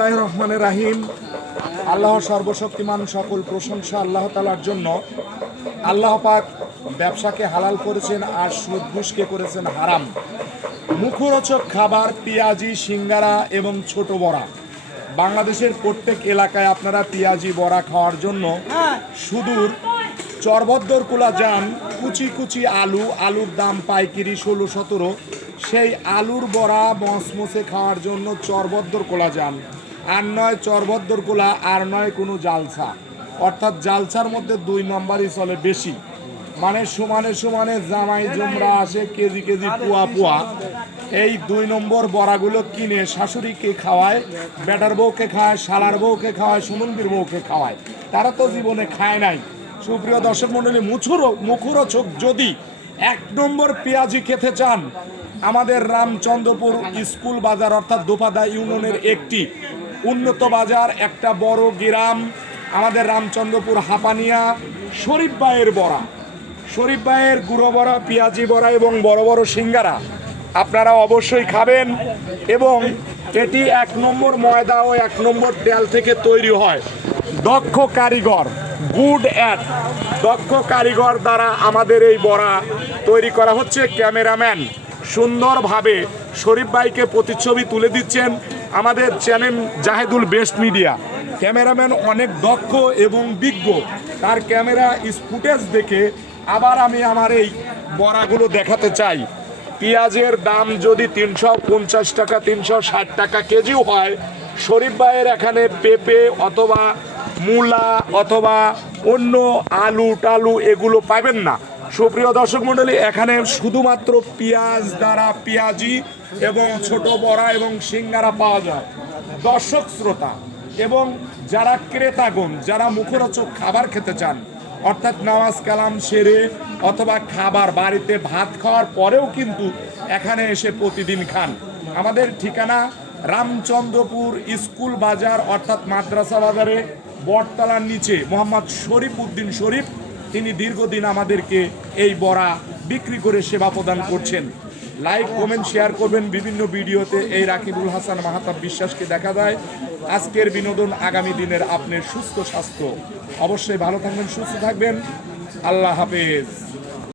বিসমিল্লাহির রহমানির রাহিম। আল্লাহ সর্বশক্তিমান সকল প্রশংসা আল্লাহ তালার জন্য। আল্লাহ পাক ব্যবসাকে হালাল করেছেন আর সুদ করেছেন হারাম। মুখরোচক খাবার, পেঁয়াজি, সিঙ্গারা এবং ছোট বড়া। বাংলাদেশের প্রত্যেক এলাকায় আপনারা পেঁয়াজি, বড়া খাওয়ার জন্য সুদূর চরবদ্দরকুলা যান। কুচি কুচি আলু, আলুর দাম পাইকিরি ষোলো সতেরো। সেই আলুর বড়া মসমসে খাওয়ার জন্য চরবদ্দর কোলা যান। আর নয় চরবদ্দর কোলা, আর নয় কোনো জালসা। অর্থাৎ জালসার মধ্যে দুই নম্বরই চলে বেশি। মানে সমানে সমানে জামাই জমরা আসে কেজি কেজি পুয়া পুয়া। এই দুই নম্বর বড়াগুলো কিনে শাশুড়িকে খাওয়ায়, বেটার বউকে খাওয়ায়, শালার বউকে খাওয়ায় সুমন্দির বউকে খাওয়ায়। তারা তো জীবনে খায় নাই। সুপ্রিয় দর্শক মন্ডলী মুছুরো মুখরোচক যদি এক নম্বর পেঁয়াজি খেতে চান, আমাদের রামচন্দ্রপুর স্কুল বাজার অর্থাৎ দোপাদা ইউনিয়নের একটি উন্নত বাজার, একটা বড় গ্রাম, আমাদের রামচন্দ্রপুর হাপানিয়া, শরীফ ভাইয়ের বড়া। শরীফ ভাইয়ের গুঁড়ো বড়া, পেঁয়াজি বড়া এবং বড় বড় সিঙ্গারা আপনারা অবশ্যই খাবেন এবং এটি এক নম্বর ময়দা ও এক নম্বর তেল থেকে তৈরি হয়। দক্ষ কারিগর, গুড অ্যাট। দক্ষ কারিগর দ্বারা আমাদের এই বড়া তৈরি করা হচ্ছে ক্যামেরাম্যান। সুন্দরভাবে শরীফ ভাইকে প্রতিচ্ছবি তুলে দিচ্ছেন। আমাদের channel Jahedul best media. Cameraman অনেক দক্ষ এবং বিজ্ঞ। তার ক্যামেরা ফুটেজ দেখে আবার আমি আমার এই বড়াগুলো দেখাতে চাই। পেঁয়াজের দাম যদি তিনশো পঞ্চাশ টাকা, তিনশো ষাট টাকা কেজিও হয়, শরীফ ভাইয়ের এখানে পেঁপে অথবা মূলা অথবা অন্য আলু টালু এগুলো পাবেন না। সুপ্রিয় দর্শক মণ্ডলী, এখানে শুধুমাত্র পেঁয়াজ দ্বারা পেঁয়াজি এবং ছোট বড়া এবং সিঙ্গারা পাওয়া যায়। দর্শক শ্রোতা এবং যারা ক্রেতাগণ, যারা মুখরোচক খাবার খেতে চান, অর্থাৎ নামাজ কালাম সেরে অথবা খাবার বাড়িতে ভাত খাওয়ার পরেও কিন্তু এখানে এসে প্রতিদিন খান। আমাদের ঠিকানা রামচন্দ্রপুর স্কুল বাজার, অর্থাৎ মাদ্রাসা বাজারে, বটতলার নিচে, মোহাম্মদ শরীফ উদ্দিন শরীফ। তিনি দীর্ঘদিন আমাদেরকে এই বড়া বিক্রি করে সেবা প্রদান করছেন। লাইক কমেন্ট শেয়ার করবেন বিভিন্ন ভিডিওতে। এই রাকিবুল হাসান মাহাতাব বিশ্বাসকে দেখা দেয় আজকের বিনোদন আগামী দিনের আপনার সুস্থ স্বাস্থ্য। অবশ্যই ভালো থাকবেন, সুস্থ থাকবেন। আল্লাহ হাফেজ।